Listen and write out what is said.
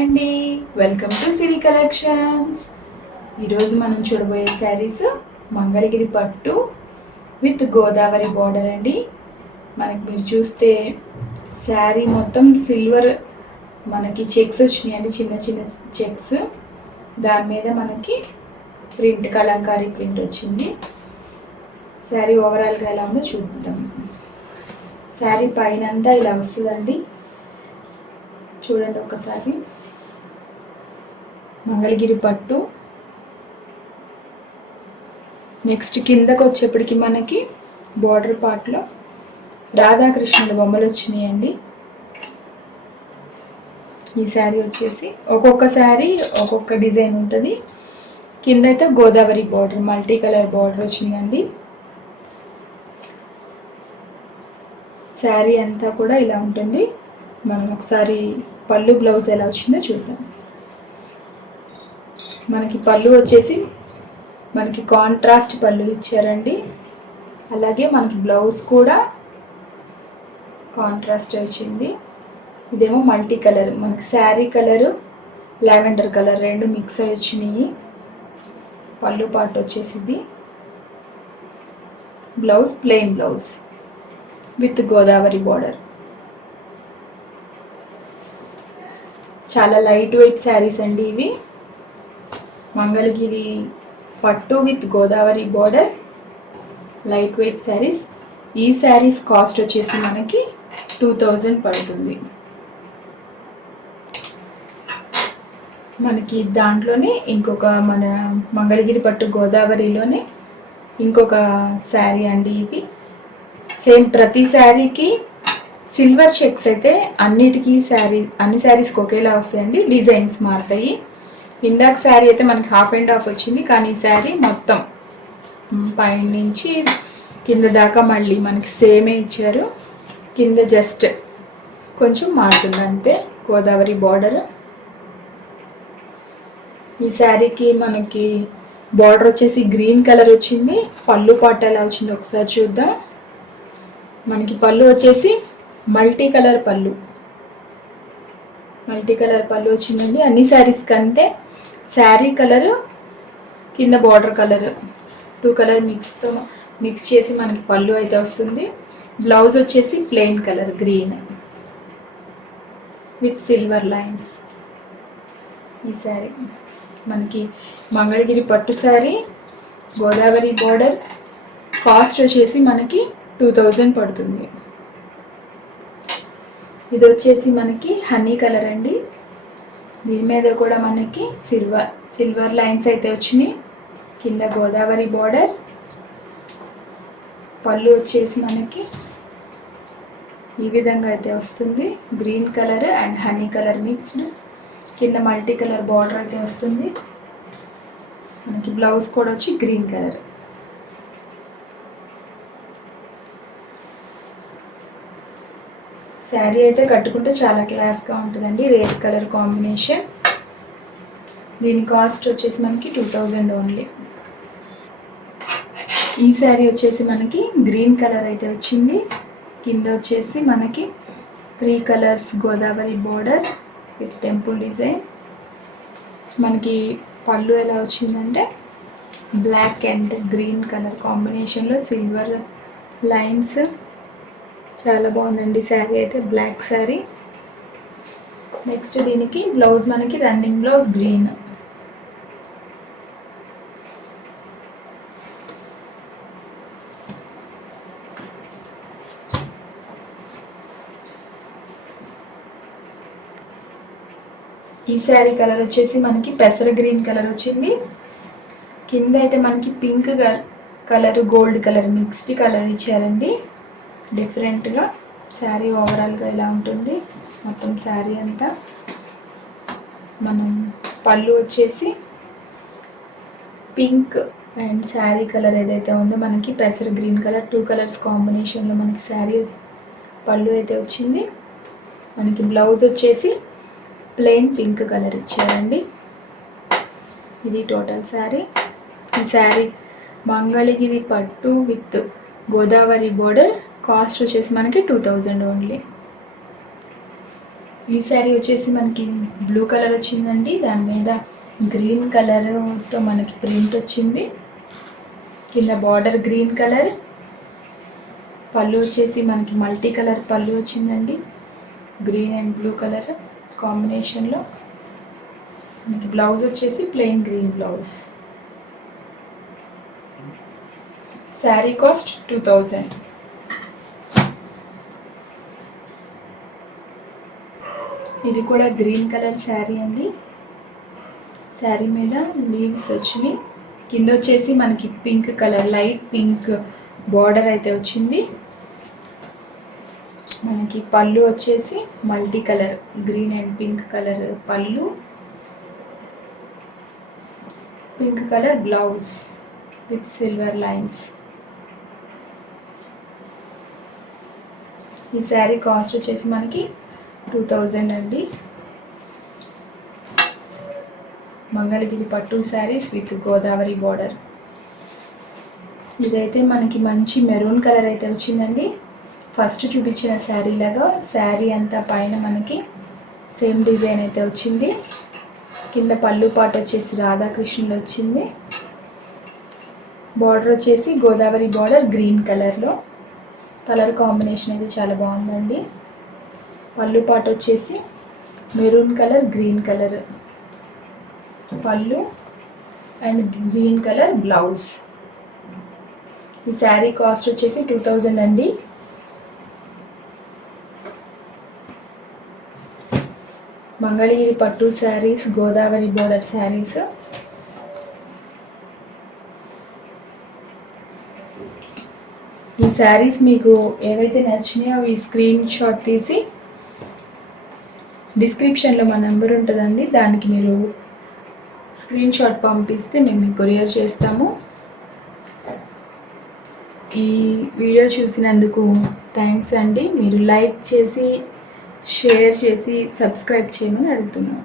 అండి, welcome to Siri collections. ఈరోజు మనం చూడబోయే శారీస్ మంగళగిరి పట్టు విత్ గోదావరి బార్డర్ అండి. మనకి మీరు చూస్తే శారీ మొత్తం సిల్వర్ మనకి చెక్స్ వచ్చినాయండి, చిన్న చిన్న చెక్స్. దాని మీద మనకి ప్రింట్ కలంకారీ ప్రింట్ వచ్చింది. శారీ ఓవరాల్గా ఎలా ఉందో చూద్దాం. శారీ పైన అంతా ఇలా వస్తుందండి, చూడండి ఒకసారి. మంగళగిరి పట్టు. నెక్స్ట్ కిందకు వచ్చేప్పటికి మనకి బార్డర్ పార్ట్లో రాధాకృష్ణుల బొమ్మలు వచ్చినాయండి. ఈ శారీ వచ్చేసి ఒక్కొక్క శారీ ఒక్కొక్క డిజైన్ ఉంటుంది. కింద అయితే Godavari border, multi colour border వచ్చిందండి. శారీ అంతా కూడా ఇలా ఉంటుంది. మనం ఒకసారి పళ్ళు బ్లౌజ్ ఎలా వచ్చిందో చూద్దాం. మనకి పళ్ళు వచ్చేసి మనకి కాంట్రాస్ట్ పళ్ళు ఇచ్చారండి. అలాగే మనకి బ్లౌజ్ కూడా కాంట్రాస్ట్ వచ్చింది. ఇదేమో మల్టీ కలర్, మనకి శారీ కలరు లావెండర్ కలర్ రెండు మిక్స్ అయి వచ్చినాయి. పళ్ళు పార్ట్ వచ్చేసి blouse plain blouse with Godavari border. చాలా లైట్ వెయిట్ శారీస్ అండి ఇవి. మంగళగిరి పట్టు with Godavari border light weight saris. ఈ శారీస్ కాస్ట్ వచ్చేసి మనకి 2000 పడుతుంది. మనకి దాంట్లోనే ఇంకొక మన మంగళగిరి పట్టు గోదావరిలోనే ఇంకొక శారీ అండి ఇది. సేమ్ ప్రతి శారీకి సిల్వర్ చెక్స్ అయితే అన్నిటికీ అన్ని శారీస్కి ఒకేలా వస్తాయండి, డిజైన్స్ మారుతాయి. ఇందాక శారీ అయితే మనకి హాఫ్ అండ్ హాఫ్ వచ్చింది, కానీ ఈ శారీ మొత్తం పైన నుంచి కింద దాకా మళ్ళీ మనకి సేమే ఇచ్చారు. కింద జస్ట్ కొంచెం మారుతుంది అంతే గోదావరి బార్డర్. ఈ శారీకి మనకి బార్డర్ వచ్చేసి గ్రీన్ కలర్ వచ్చింది. పళ్ళు పాట ఎలా వచ్చిందో ఒకసారి చూద్దాం. మనకి పళ్ళు వచ్చేసి మల్టీ కలర్ పళ్ళు వచ్చిందండి. అన్ని శారీస్ కంటే శారీ కలరు కింద బార్డర్ కలర్ 2 కలర్ మిక్స్ చేసి మనకి పళ్ళు అయితే వస్తుంది. బ్లౌజ్ వచ్చేసి plain colour green with silver lines. ఈ శారీ మనకి మంగళగిరి పట్టు శారీ గోదావరి బార్డర్ కాస్ట్ వచ్చేసి మనకి 2000 పడుతుంది. ఇది వచ్చేసి మనకి హనీ కలర్ అండి. దీని మీద కూడా మనకి సిల్వర్ లైన్స్ అయితే వచ్చినాయి. కింద గోదావరి బార్డర్. పళ్ళు వచ్చేసి మనకి ఈ విధంగా అయితే వస్తుంది, green colour and honey colour mixed. కింద మల్టీ కలర్ బార్డర్ అయితే వస్తుంది. మనకి బ్లౌజ్ కూడా వచ్చి గ్రీన్ కలర్. శారీ అయితే కట్టుకుంటే చాలా క్లాస్గా ఉంటుందండి, రెడ్ కలర్ కాంబినేషన్. దీని కాస్ట్ వచ్చేసి మనకి 2000 ఓన్లీ. ఈ శారీ వచ్చేసి మనకి గ్రీన్ కలర్ అయితే వచ్చింది. కింద వచ్చేసి మనకి 3 colours Godavari border with temple design. మనకి పళ్ళు ఎలా వచ్చిందంటే బ్లాక్ అండ్ గ్రీన్ కలర్ కాంబినేషన్లో సిల్వర్ లైన్స్. చాలా బాగుందండి శారీ అయితే, బ్లాక్ శారీ. నెక్స్ట్ దీనికి బ్లౌజ్ మనకి రన్నింగ్ బ్లౌజ్ గ్రీన్. ఈ శారీ కలర్ వచ్చేసి మనకి పెసర గ్రీన్ కలర్ వచ్చింది. కింద అయితే మనకి pink colour gold colour mixed colour ఇచ్చారండి డిఫరెంట్గా. శారీ ఓవరాల్గా ఇలా ఉంటుంది మొత్తం శారీ అంతా. మనం పళ్ళు వచ్చేసి పింక్ అండ్ శారీ కలర్ ఏదైతే ఉందో మనకి పెసర గ్రీన్ కలర్ 2 కలర్స్ కాంబినేషన్లో మనకి శారీ పళ్ళు అయితే వచ్చింది. మనకి బ్లౌజ్ వచ్చేసి ప్లెయిన్ పింక్ కలర్ ఇచ్చారండి. ఇది టోటల్ శారీ. ఈ శారీ మంగళగిరి పట్టు విత్ గోదావరి బోర్డర్ కాస్ట్ వచ్చేసి మనకి 2000 ఓన్లీ. ఈ శారీ వచ్చేసి మనకి బ్లూ కలర్ వచ్చిందండి, దాని మీద గ్రీన్ కలర్తో మనకి ప్రింట్ వచ్చింది, కింద బార్డర్ గ్రీన్ కలర్. పళ్ళు వచ్చేసి మనకి మల్టీ కలర్ పళ్ళు వచ్చిందండి, గ్రీన్ అండ్ బ్లూ కలర్ కాంబినేషన్లో. మనకి బ్లౌజ్ వచ్చేసి plain green blouse. Sari cost 2000. ఇది కూడా గ్రీన్ కలర్ శారీ అండి. శారీ మీద లీవ్స్ వచ్చినాయి, కింద వచ్చేసి మనకి pink colour light pink border అయితే వచ్చింది. మనకి పళ్ళు వచ్చేసి multi colour green and pink colour పళ్ళు, pink colour blouse with silver lines. ఈ శారీ కాస్ట్ వచ్చేసి మనకి 2000 అండి. మంగళగిరి పట్టు శారీస్ విత్ గోదావరి బార్డర్. ఇదైతే మనకి మంచి మెరూన్ కలర్ అయితే వచ్చిందండి. ఫస్ట్ చూపించిన శారీ లాగా శారీ అంతా పైన మనకి సేమ్ డిజైన్ అయితే వచ్చింది. కింద పళ్ళు పాట వచ్చేసి రాధాకృష్ణులు వచ్చింది. బార్డర్ వచ్చేసి గోదావరి బార్డర్ గ్రీన్ కలర్లో. కలర్ కాంబినేషన్ అయితే చాలా బాగుందండి. పళ్ళు పాట వచ్చేసి మెరూన్ కలర్ గ్రీన్ కలర్ పళ్ళు అండ్ గ్రీన్ కలర్ బ్లౌజ్. ఈ శారీ కాస్ట్ వచ్చేసి 2000 అండి. మంగళగిరి పట్టు శారీస్, గోదావరి బోర్డర్ శారీస్. ఈ శారీస్ మీకు ఏవైతే నచ్చినాయో అవి స్క్రీన్ షాట్ తీసి డిస్క్రిప్షన్లో మా నెంబర్ ఉంటుందండి, దానికి మీరు స్క్రీన్ షాట్ పంపిస్తే మేము మీకు కొరియర్ చేస్తాము. ఈ వీడియో చూసినందుకు థ్యాంక్స్ అండి. మీరు లైక్ చేసి షేర్ చేసి సబ్స్క్రైబ్ చేయమని అడుగుతున్నాను.